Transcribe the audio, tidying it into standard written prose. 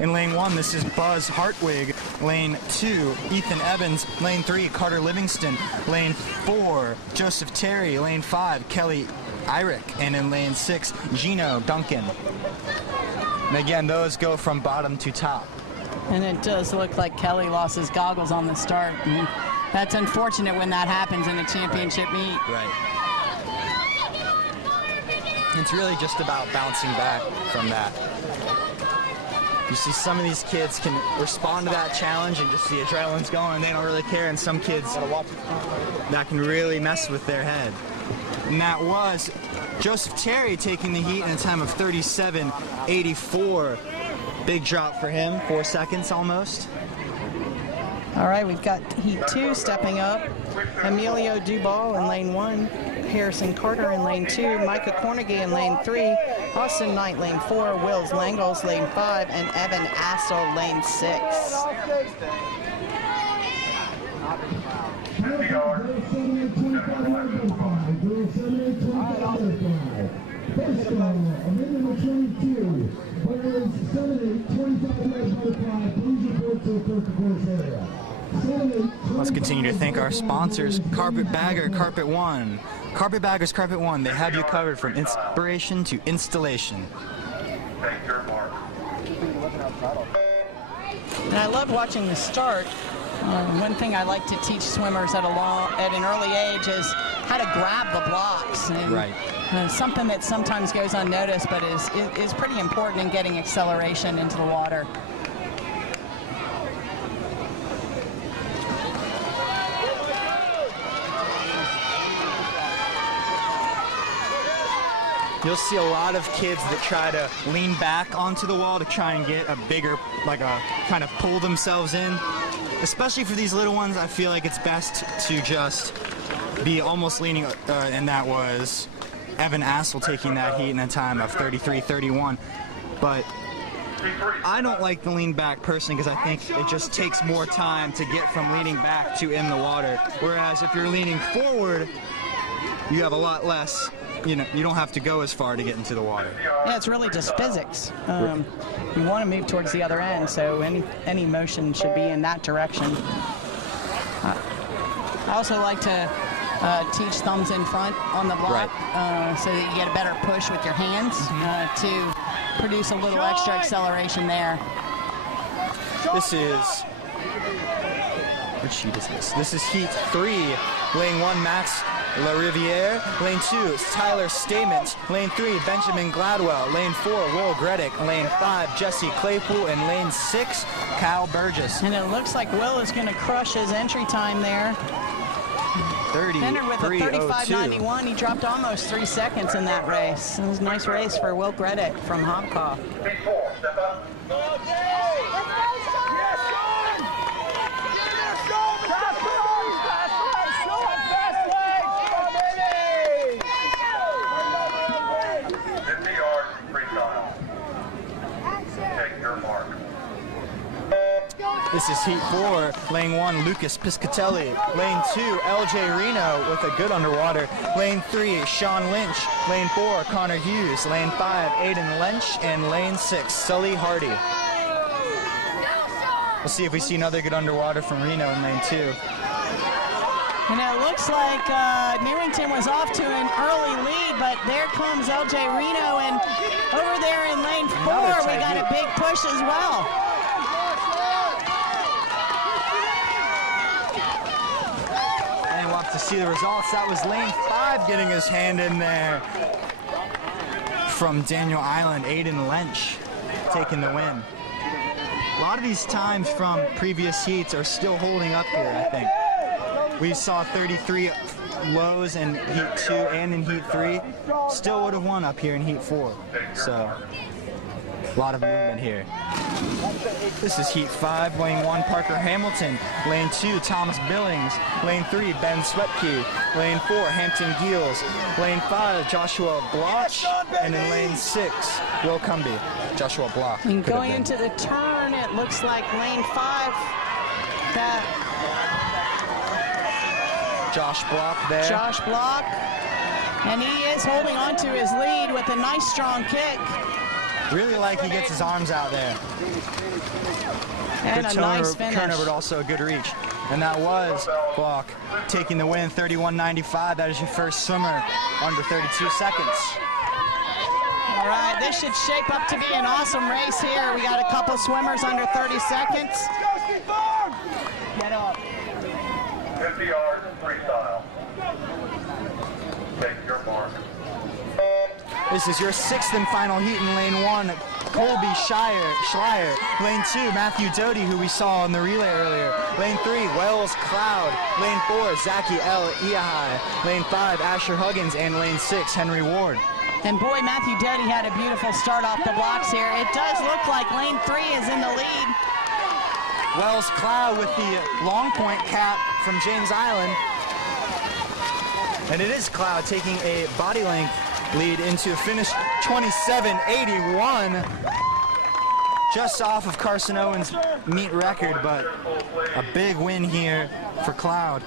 In lane 1, this is Buzz Hartwig. Lane 2, Ethan Evans. Lane 3, Carter Livingston. Lane 4, Joseph Terry. Lane 5, Kelly Irick. And in lane 6, Gino Duncan. And again, those go from bottom to top. And it does look like Kelly lost his goggles on the start. And that's unfortunate when that happens in a championship meet. Right. It's really just about bouncing back from that. You see some of these kids can respond to that challenge and just the adrenaline's going and they don't really care, and some kids that can really mess with their head. And that was Joseph Terry taking the heat in a time of 37.84. Big drop for him, 4 seconds almost. All right, we've got heat 2 stepping up. Emilio Duval in lane 1, Harrison Carter in lane 2, Micah Cornegie in lane 3, Austin Knight lane 4, Wills Langles lane 5, and Evan Assel lane 6. Let's continue to thank our sponsors, Carpetbagger, Carpet One. Carpetbaggers, Carpet One, they have you covered from inspiration to installation. And I love watching the start. One thing I like to teach swimmers at an early age is how to grab the blocks. And, right. Something that sometimes goes unnoticed, but is pretty important in getting acceleration into the water. You'll see a lot of kids that try to lean back onto the wall to try and get a bigger, kind of pull themselves in. Especially for these little ones, I feel like it's best to just be almost leaning, and that was Evan Assel taking that heat in a time of 33.31. But I don't like the lean back personally because I think it just takes more time to get from leaning back to in the water. Whereas if you're leaning forward, you have a lot less. You don't have to go as far to get into the water. Yeah, it's really just physics. You want to move towards the other end, so any motion should be in that direction. I also like to teach thumbs in front on the block, right, so that you get a better push with your hands to produce a little extra acceleration there. This is, which sheet is this? This is heat 3, lane 1, Max LaRiviere. Lane 2 is Tyler Stamens. Lane 3, Benjamin Gladwell. Lane 4, Will Gredick. Lane 5, Jesse Claypool. And lane 6, Kyle Burgess. And it looks like Will is going to crush his entry time there. 30. Entered with a 35.91. He dropped almost 3 seconds in that race. It was a nice race for Will Gredick from Hobcaw. This is heat 4, lane 1, Lucas Piscatelli. Lane 2, LJ Reno with a good underwater. Lane 3, Sean Lynch. Lane 4, Connor Hughes. Lane 5, Aiden Lynch. And lane 6, Sully Hardy. We'll see if we see another good underwater from Reno in lane 2. And it looks like Newington was off to an early lead, but there comes LJ Reno, and over there in lane 4, we got a big push as well. To see the results, that was lane 5 getting his hand in there from Daniel Island. Aiden Lynch taking the win. A lot of these times from previous heats are still holding up here, I think. We saw 33 lows in heat 2 and in heat 3. Still would have won up here in heat 4. So a lot of movement here. This is heat 5, lane 1, Parker Hamilton. Lane 2, Thomas Billings. Lane 3, Ben Swepke. Lane 4, Hampton Giels. Lane 5, Joshua Bloch. And in lane 6, Will Cumby. Joshua Bloch. And going into the turn, it looks like lane 5, that Josh Bloch there. Josh Bloch And he is holding on to his lead with a nice strong kick. Really like he gets his arms out there. And good a nice finish. Turnover, but also a good reach. And that was Block taking the win, 31.95. That is your first swimmer under 32 seconds. All right, this should shape up to be an awesome race here. We got a couple swimmers under 30 seconds. Get up. 50 yards freestyle. Take your mark. This is your sixth and final heat in lane 1. Colby Schleier. Lane 2, Matthew Doty, who we saw in the relay earlier. Lane 3, Wells Cloud. Lane 4, Zaki L. Iahai. Lane 5, Asher Huggins. And lane 6, Henry Ward. And boy, Matthew Doty had a beautiful start off the blocks here. It does look like lane 3 is in the lead. Wells Cloud with the long point cap from James Island. And it is Cloud taking a body length lead into a finish 27.81. Just off of Carson Owen's meet record, but a big win here for Cloud.